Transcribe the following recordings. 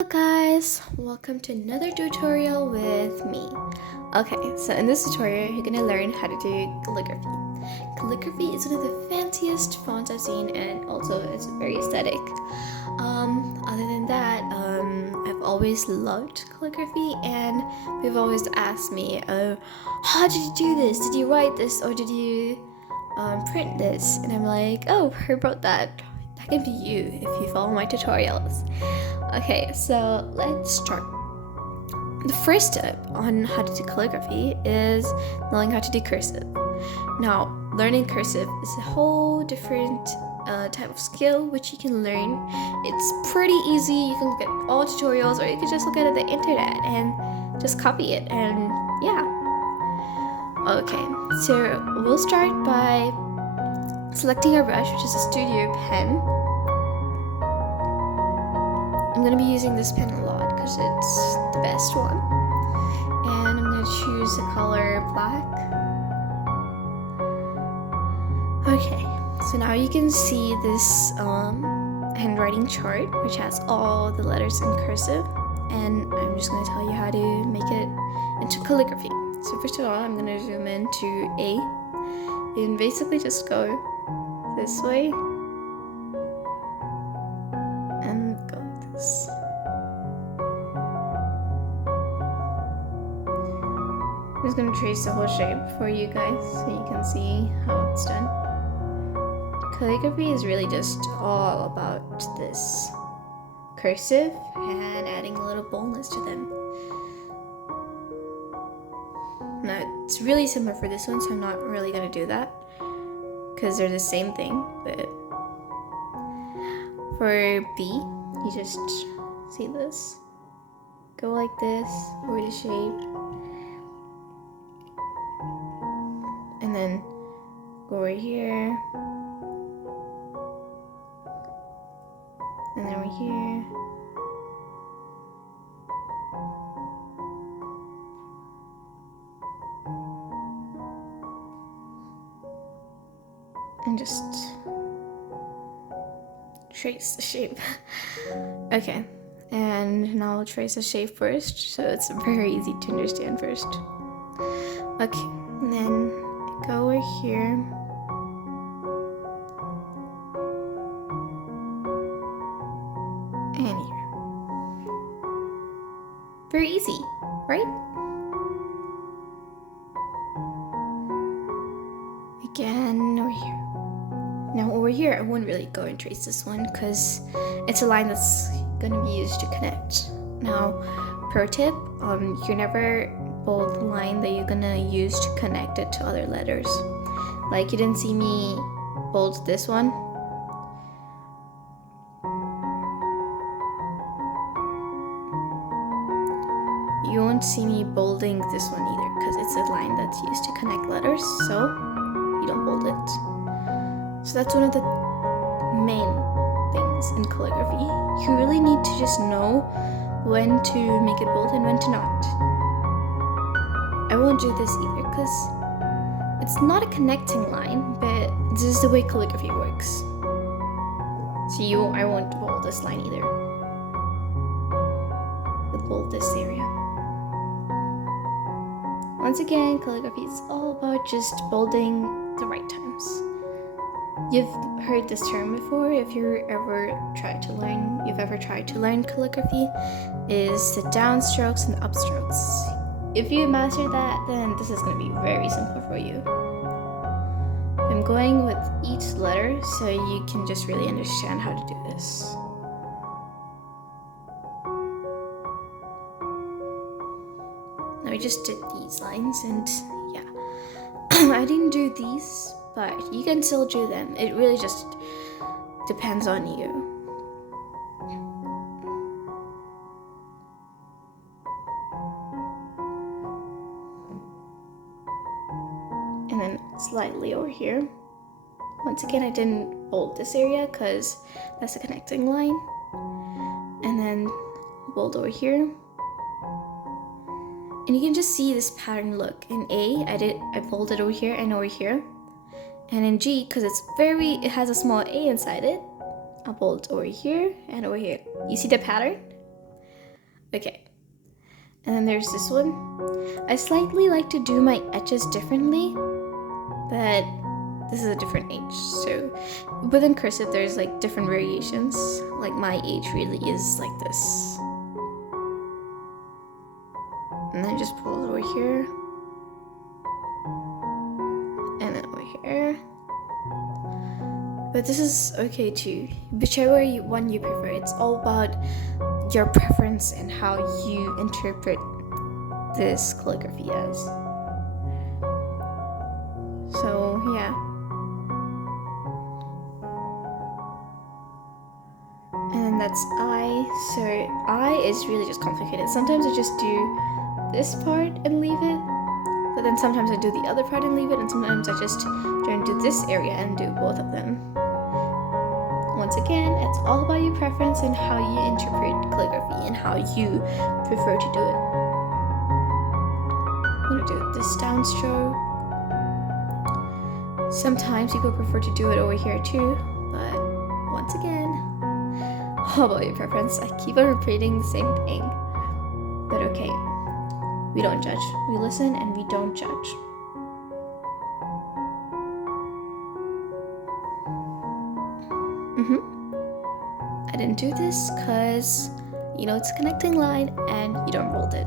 Hello guys, welcome to another tutorial with me. Okay, so in this tutorial you're gonna learn how to do calligraphy. Calligraphy is one of the fanciest fonts I've seen, and also it's very aesthetic. Other than that, I've always loved calligraphy, and people always asked me, how did you do this? Did you write this, or did you print this? And I'm like, oh, who wrote that? That can be you if you follow my tutorials. Okay, so let's start. The first step on how to do calligraphy is knowing how to do cursive. Now, learning cursive is a whole different type of skill which you can learn. It's pretty easy. You can look at all tutorials, or you can just look at it on the internet and just copy it, and yeah. Okay, so we'll start by selecting our brush, which is a studio pen. I'm going to be using this pen a lot because it's the best one. And I'm going to choose the color black. Okay, so now you can see this handwriting chart, which has all the letters in cursive. And I'm just going to tell you how to make it into calligraphy. So first of all, I'm going to zoom into A. And basically just go this way. I'm just going to trace the whole shape for you guys so you can see how it's done. Calligraphy is really just all about this cursive and adding a little boldness to them. Now, it's really similar for this one, so I'm not really going to do that because they're the same thing, but for B, you just see this, go like this over the shape, and then go over here, and then over here, and just trace the shape. Okay, and now I'll trace the shape first, so it's very easy to understand first. Okay, and then go over here, and here. Very easy, right? Again, over here. Now over here, I won't really go and trace this one because it's a line that's going to be used to connect. Now, pro tip, you never bold the line that you're going to use to connect it to other letters. Like, you didn't see me bold this one. You won't see me bolding this one either because it's a line that's used to connect letters, so you don't bold it. So that's one of the main things in calligraphy. You really need to just know when to make it bold and when to not. I won't do this either because it's not a connecting line, but this is the way calligraphy works. So I won't bold this line either. You'll bold this area. Once again, calligraphy is all about just bolding the right times. You've heard this term before if you've ever tried to learn calligraphy, is the downstrokes and the upstrokes. If you master that, then this is going to be very simple for you. I'm going with each letter so you can just really understand how to do this. Now I just did these lines, and yeah, I didn't do these, but you can still do them. It really just depends on you. And then slightly over here. Once again, I didn't bold this area because that's a connecting line. And then bold over here. And you can just see this pattern look. In A, I bolded over here and over here. And in G, because it has a small A inside it, I'll bold over here and over here. You see the pattern? Okay. And then there's this one. I slightly like to do my edges differently, but this is a different age. So within cursive, there's like different variations. Like my age really is like this. And then just pull it over here. And then over here. But this is okay too. Whichever one you prefer. It's all about your preference and how you interpret this calligraphy as. So yeah. And that's I. So I is really just complicated. Sometimes I just do this part and leave it, but then sometimes I do the other part and leave it, and sometimes I just try and do this area and do both of them. Once again, it's all about your preference and how you interpret calligraphy and how you prefer to do it. I'm gonna do this downstroke. Sometimes people prefer to do it over here too, but once again, all about your preference. I keep on repeating the same thing, but okay. We don't judge. We listen and we don't judge. I didn't do this because, you know, it's a connecting line and you don't bold it.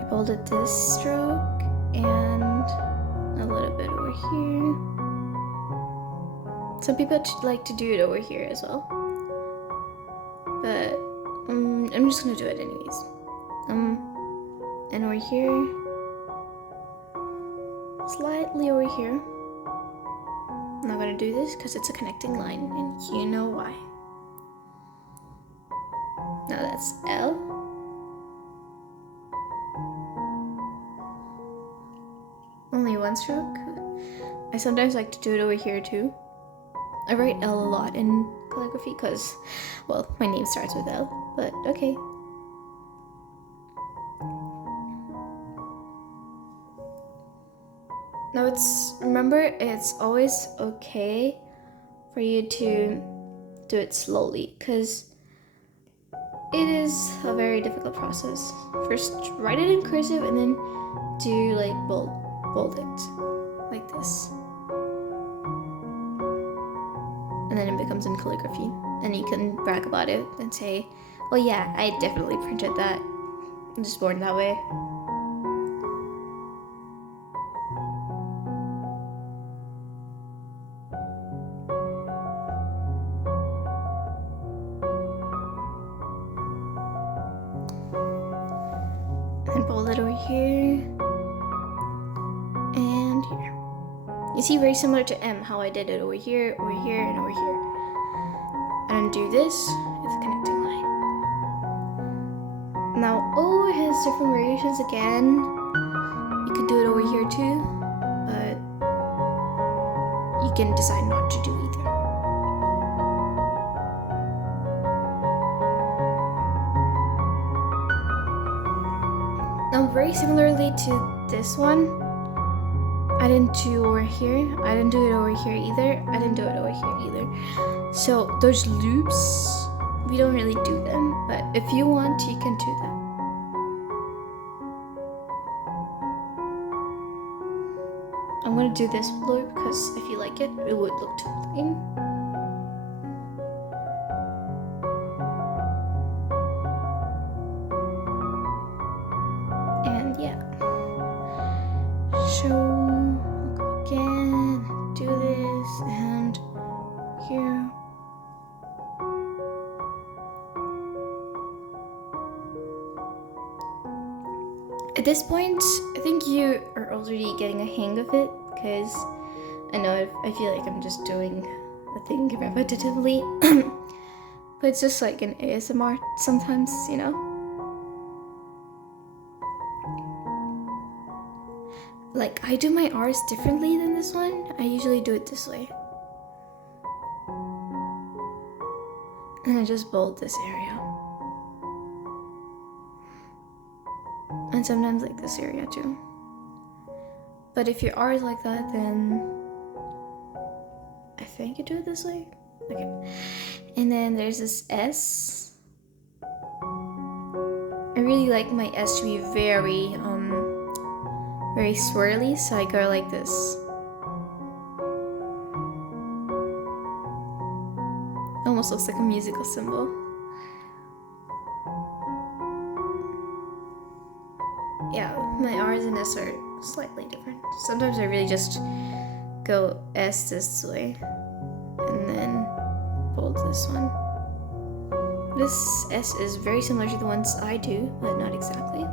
I bolded this stroke and a little bit over here. Some people like to do it over here as well. But I'm just gonna do it anyways. And over here, slightly over here. I'm not gonna do this because it's a connecting line, and you know why. Now that's L. Only one stroke. I sometimes like to do it over here too. I write L a lot in calligraphy because, well, my name starts with L, but okay. Now remember, it's always okay for you to do it slowly because it is a very difficult process. First, write it in cursive and then do like bold it like this. And then it becomes in calligraphy. And you can brag about it and say, well, yeah, I definitely printed that. I'm just born that way. And bold it over here. And here. You see, very similar to M, how I did it over here, and over here. And do this, it's a connecting line. Now O has different variations again. You could do it over here too, but you can decide not to do either. Now very similarly to this one, I didn't do over here. I didn't do it over here either. I didn't do it over here either. So those loops, we don't really do them, but if you want, you can do them. I'm gonna do this loop because if you like it, it would look too plain. And yeah. So I'll go again, do this, and here. At this point, I think you are already getting a hang of it, because I know I feel like I'm just doing a thing repetitively, but it's just like an ASMR sometimes, you know? Like, I do my R's differently than this one. I usually do it this way. And I just bold this area. And sometimes like this area too. But if your R is like that, then I think you do it this way. Okay. And then there's this S. I really like my S to be very swirly, so I go like this. Almost looks like a musical symbol. Yeah, my R's and S are slightly different. Sometimes I really just go S this way and then bold this one. This S is very similar to the ones I do, but not exactly.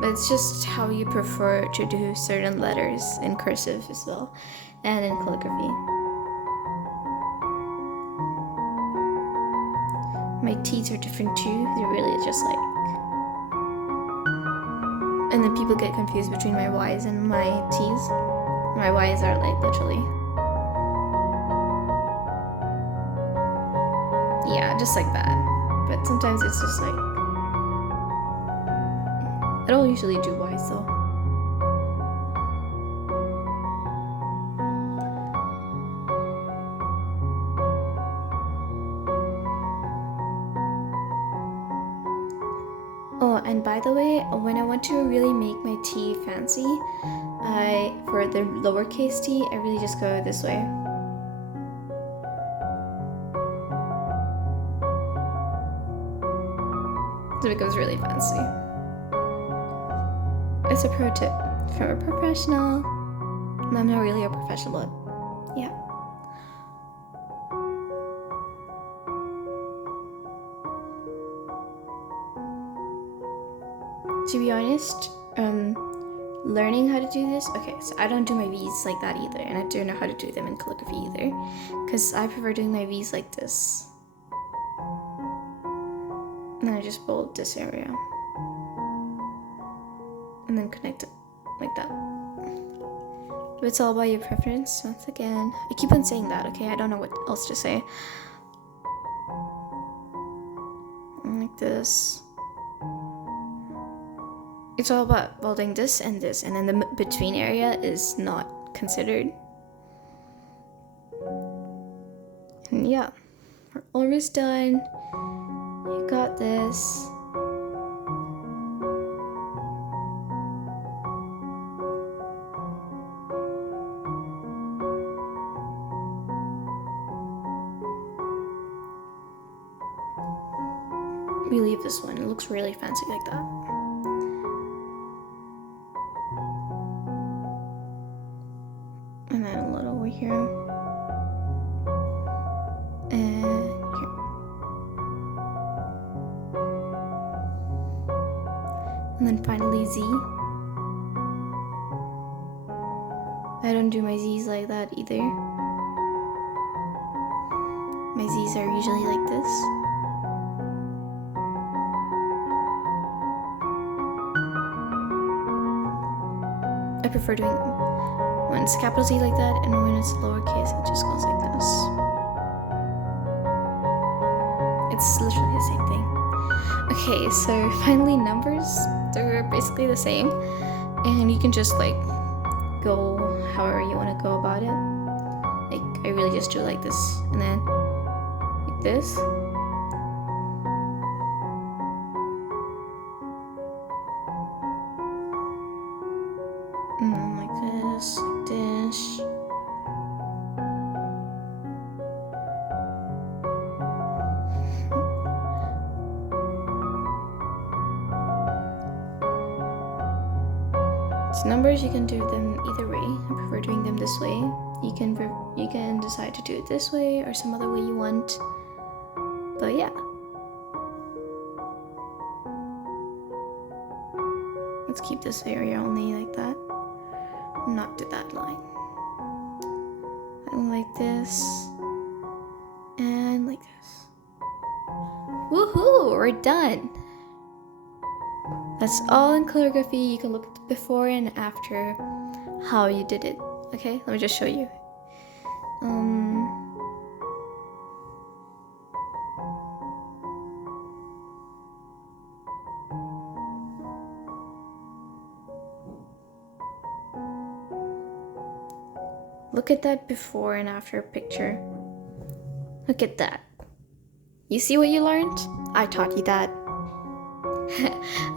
But it's just how you prefer to do certain letters in cursive as well, and in calligraphy. My T's are different too. They're really just like... And then people get confused between my Y's and my T's. My Y's are like literally... Yeah, just like that. But sometimes it's just like... I don't usually do Y's though. Oh, and by the way, when I want to really make my T fancy, for the lowercase t, I really just go this way. So it becomes really fancy. It's a pro tip from a professional. I'm not really a professional, but yeah. To be honest, learning how to do this, okay, so I don't do my V's like that either, and I don't know how to do them in calligraphy either, because I prefer doing my V's like this. And then I just bold this area. And then connect it like that. But it's all about your preference, once again. I keep on saying that, okay? I don't know what else to say. Like this. It's all about building this, and then the between area is not considered. And yeah, we're almost done. You got this. We leave this one, it looks really fancy like that. And then a little over here. And here. And then finally Z. I don't do my Z's like that either. My Z's are usually like this. I prefer doing when it's capital Z like that, and when it's lowercase, it just goes like this. It's literally the same thing. Okay, so finally numbers, they're basically the same, and you can just like go however you want to go about it. Like I really just do like this, and then like this. And then like this, like this. So numbers, you can do them either way. I prefer doing them this way. You can decide to do it this way or some other way you want. But yeah. Let's keep this area only like that. Not to that line. And like this. And like this. Woohoo! We're done! That's all in calligraphy. You can look at the before and after how you did it. Okay, let me just show you. Look at that before and after picture. Look at that. You see what you learned? I taught you that.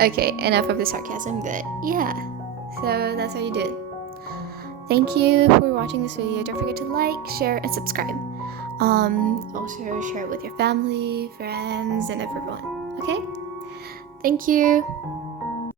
Okay, enough of the sarcasm, but yeah. So that's how you do it. Thank you for watching this video. Don't forget to like, share, and subscribe. Also share it with your family, friends, and everyone. Okay? Thank you.